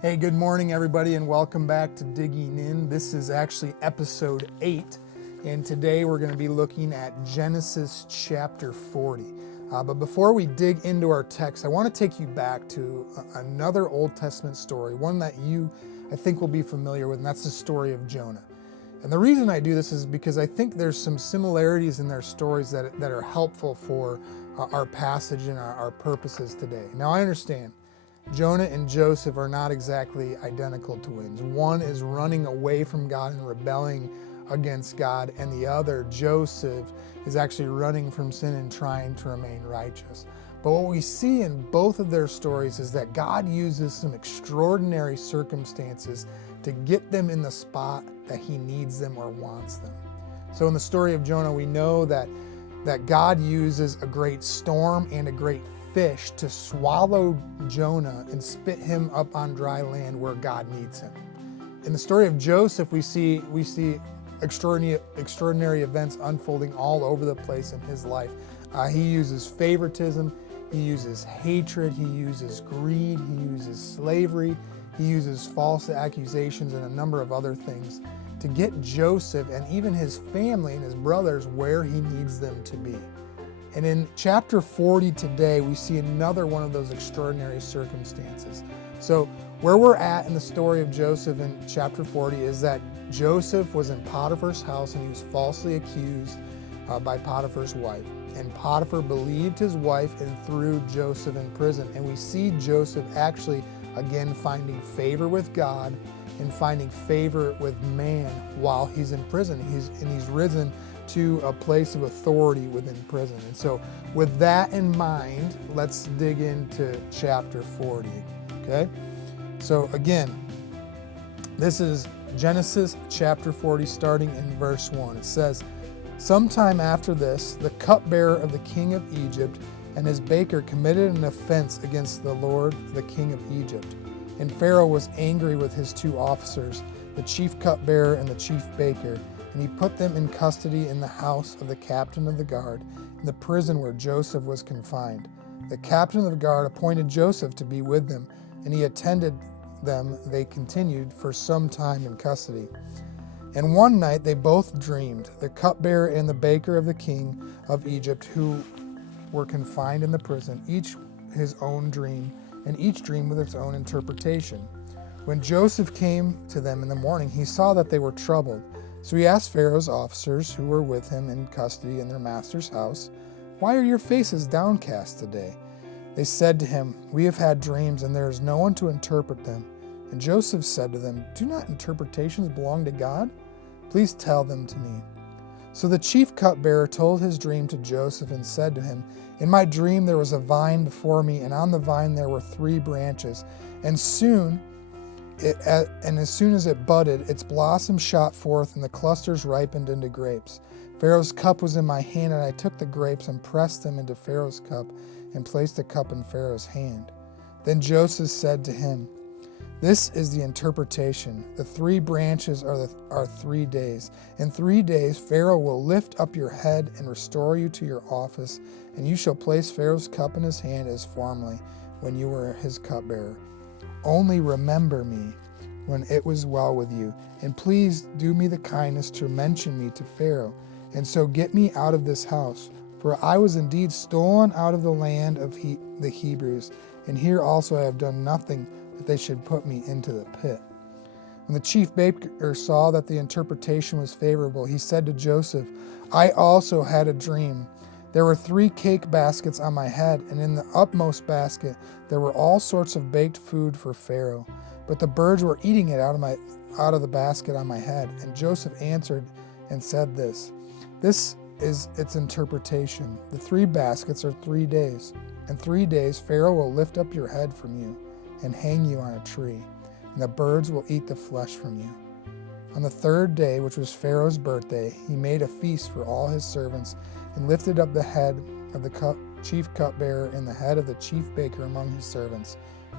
Hey, good morning, everybody, and welcome back to Digging In. This is actually episode 8, and today we're going to be looking at Genesis chapter 40. But before we dig into our text, I want to take you back to another Old Testament story, one that I think, will be familiar with, and that's the story of Jonah. And the reason I do this is because I think there's some similarities in their stories that are helpful for our passage and our purposes today. Now, I understand Jonah and Joseph are not exactly identical twins. One is running away from God and rebelling against God, and the other, Joseph, is actually running from sin and trying to remain righteous. But what we see in both of their stories is that God uses some extraordinary circumstances to get them in the spot that He needs them or wants them. So in the story of Jonah, we know that God uses a great storm and a great fish to swallow Jonah and spit him up on dry land where God needs him. In the story of Joseph, we see extraordinary events unfolding all over the place in his life. He uses favoritism, he uses hatred, he uses greed, he uses slavery, he uses false accusations and a number of other things to get Joseph and even his family and his brothers where he needs them to be. And in chapter 40 today, we see another one of those extraordinary circumstances. So where we're at in the story of Joseph in chapter 40 is that Joseph was in Potiphar's house and he was falsely accused by Potiphar's wife. And Potiphar believed his wife and threw Joseph in prison. And we see Joseph actually, again, finding favor with God and finding favor with man while he's in prison. He's risen to a place of authority within prison. And so with that in mind, let's dig into chapter 40, okay? So again, this is Genesis chapter 40, starting in verse 1. It says, "Sometime after this, the cupbearer of the king of Egypt and his baker committed an offense against the Lord, the king of Egypt. And Pharaoh was angry with his two officers, the chief cupbearer and the chief baker, and he put them in custody in the house of the captain of the guard, in the prison where Joseph was confined. The captain of the guard appointed Joseph to be with them, and he attended them. They continued for some time in custody. And one night they both dreamed, the cupbearer and the baker of the king of Egypt, who were confined in the prison, each his own dream, and each dream with its own interpretation. When Joseph came to them in the morning, he saw that they were troubled. So he asked Pharaoh's officers who were with him in custody in their master's house, 'Why are your faces downcast today?' They said to him, 'We have had dreams, and there is no one to interpret them.' And Joseph said to them, 'Do not interpretations belong to God? Please tell them to me.' So the chief cupbearer told his dream to Joseph and said to him, 'In my dream there was a vine before me, and on the vine there were 3 branches. And as soon as it budded, its blossoms shot forth, and the clusters ripened into grapes. Pharaoh's cup was in my hand, and I took the grapes and pressed them into Pharaoh's cup and placed the cup in Pharaoh's hand.' Then Joseph said to him, 'This is the interpretation. The 3 branches are 3 days. In 3 days Pharaoh will lift up your head and restore you to your office, and you shall place Pharaoh's cup in his hand as formerly, when you were his cupbearer. Only remember me when it was well with you, and please do me the kindness to mention me to Pharaoh, and so get me out of this house. For I was indeed stolen out of the land of the Hebrews, and here also I have done nothing that they should put me into the pit.' When the chief baker saw that the interpretation was favorable, he said to Joseph, 'I also had a dream. There were 3 cake baskets on my head, and in the upmost basket there were all sorts of baked food for Pharaoh. But the birds were eating it out of the basket on my head.' And Joseph answered and said this is its interpretation. The 3 baskets are 3 days. In 3 days Pharaoh will lift up your head from you and hang you on a tree, and the birds will eat the flesh from you. On the 3rd day, which was Pharaoh's birthday, he made a feast for all his servants and lifted up the head of the chief cupbearer and the head of the chief baker among his servants.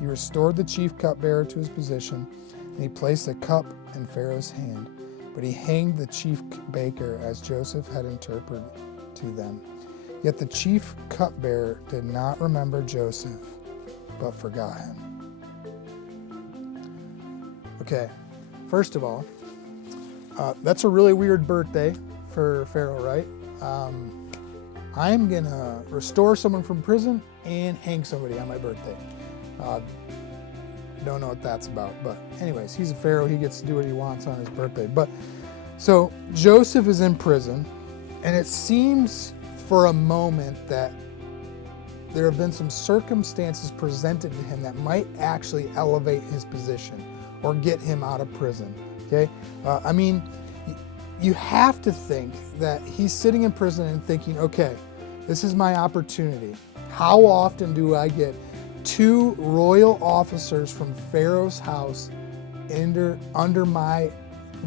He restored the chief cupbearer to his position, and he placed the cup in Pharaoh's hand. But he hanged the chief baker as Joseph had interpreted to them. Yet the chief cupbearer did not remember Joseph, but forgot him." Okay, first of all, that's a really weird birthday for Pharaoh, right? I'm going to restore someone from prison and hang somebody on my birthday. Don't know what that's about, but anyways, he's a Pharaoh. He gets to do what he wants on his birthday. But so Joseph is in prison, and it seems for a moment that there have been some circumstances presented to him that might actually elevate his position or get him out of prison. Okay, I mean, you have to think that he's sitting in prison and thinking, okay, this is my opportunity. How often do I get 2 royal officers from Pharaoh's house under my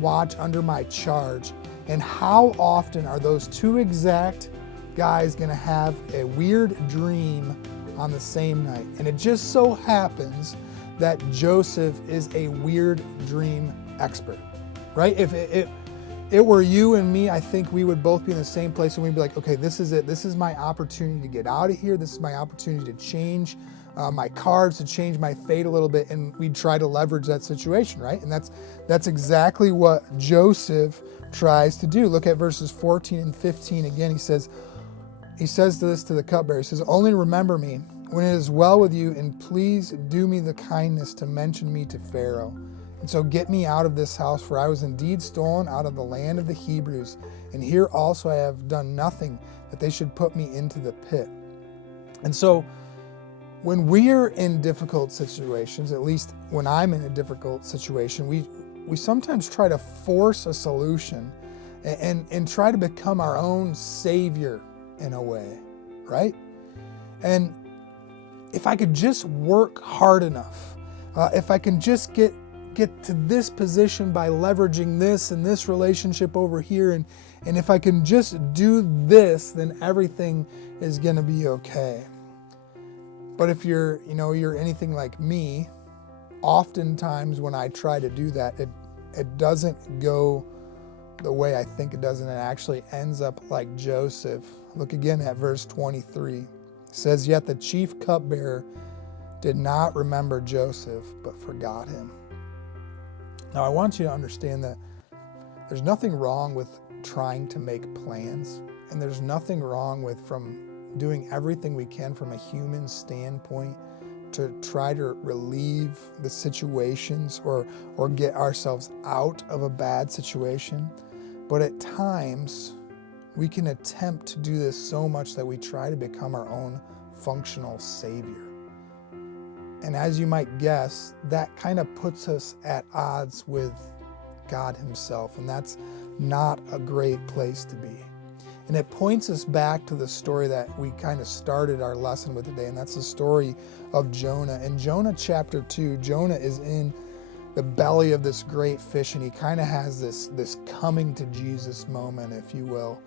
watch, under my charge? And how often are those 2 exact guys going to have a weird dream on the same night? And it just so happens that Joseph is a weird dream expert, right? If it were you and me, I think we would both be in the same place and we'd be like, okay, this is it. This is my opportunity to get out of here. This is my opportunity to change my cards, to change my fate a little bit. And we'd try to leverage that situation, right? And that's exactly what Joseph tries to do. Look at verses 14 and 15 again. He says this to the cupbearer. He says, only remember me when it is well with you, and please do me the kindness to mention me to Pharaoh. And so get me out of this house, for I was indeed stolen out of the land of the Hebrews. And here also I have done nothing that they should put me into the pit. And so when we're in difficult situations, at least when I'm in a difficult situation, we sometimes try to force a solution and try to become our own savior in a way, right? And if I could just work hard enough, if I can just get to this position by leveraging this and this relationship over here, and if I can just do this, then everything is going to be okay. But if you're anything like me, oftentimes when I try to do that, it doesn't go the way I think it does, and it actually ends up like Joseph. Look again at verse 23. It says, yet the chief cupbearer did not remember Joseph, but forgot him. Now I want you to understand that there's nothing wrong with trying to make plans, and there's nothing wrong from doing everything we can from a human standpoint to try to relieve the situations or get ourselves out of a bad situation. But at times, we can attempt to do this so much that we try to become our own functional savior. And as you might guess, that kind of puts us at odds with God himself, and that's not a great place to be. And it points us back to the story that we kind of started our lesson with today, and that's the story of Jonah. In Jonah chapter 2, Jonah is in the belly of this great fish, and he kind of has this coming to Jesus moment, if you will.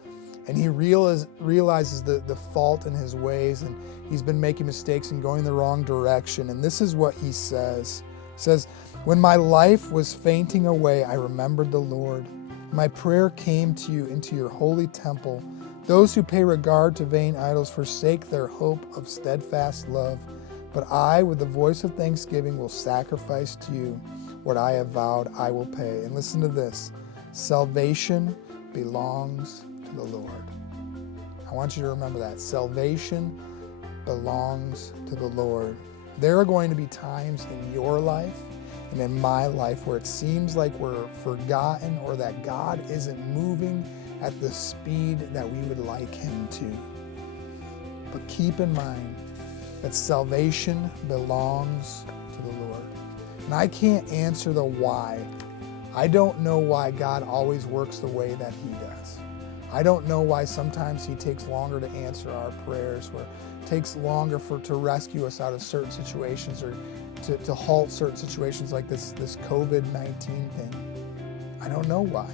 And he realizes the fault in his ways, and he's been making mistakes and going the wrong direction. And this is what he says. He says, when my life was fainting away, I remembered the Lord. My prayer came to you into your holy temple. Those who pay regard to vain idols forsake their hope of steadfast love. But I, with the voice of thanksgiving, will sacrifice to you what I have vowed I will pay. And listen to this. Salvation belongs to the Lord. I want you to remember that. Salvation belongs to the Lord. There are going to be times in your life and in my life where it seems like we're forgotten or that God isn't moving at the speed that we would like him to. But keep in mind that salvation belongs to the Lord. And I can't answer the why. I don't know why God always works the way that he does. I don't know why sometimes he takes longer to answer our prayers, or takes longer to rescue us out of certain situations, or to halt certain situations like this COVID-19 thing. I don't know why.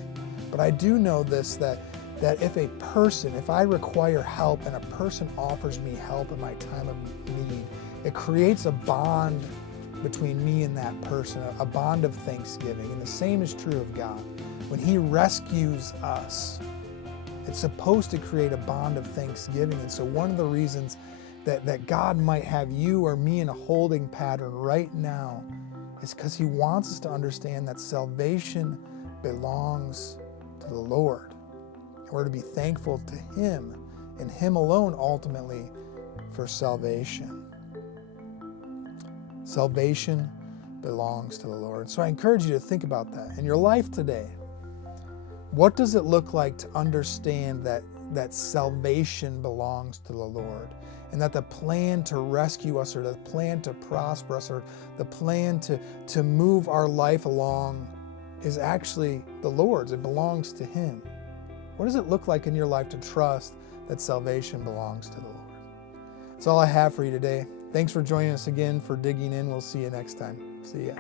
But I do know this, that if I require help and a person offers me help in my time of need, it creates a bond between me and that person, a bond of thanksgiving. And the same is true of God. When he rescues us, it's supposed to create a bond of thanksgiving. And so one of the reasons that God might have you or me in a holding pattern right now It's because he wants us to understand that salvation belongs to the Lord. And we're to be thankful to him and him alone ultimately for salvation. Salvation belongs to the Lord. So I encourage you to think about that in your life today. What does it look like to understand that salvation belongs to the Lord, and that the plan to rescue us, or the plan to prosper us, or the plan to move our life along is actually the Lord's? It belongs to him. What does it look like in your life to trust that salvation belongs to the Lord? That's all I have for you today. Thanks for joining us again for Digging In. We'll see you next time. See ya.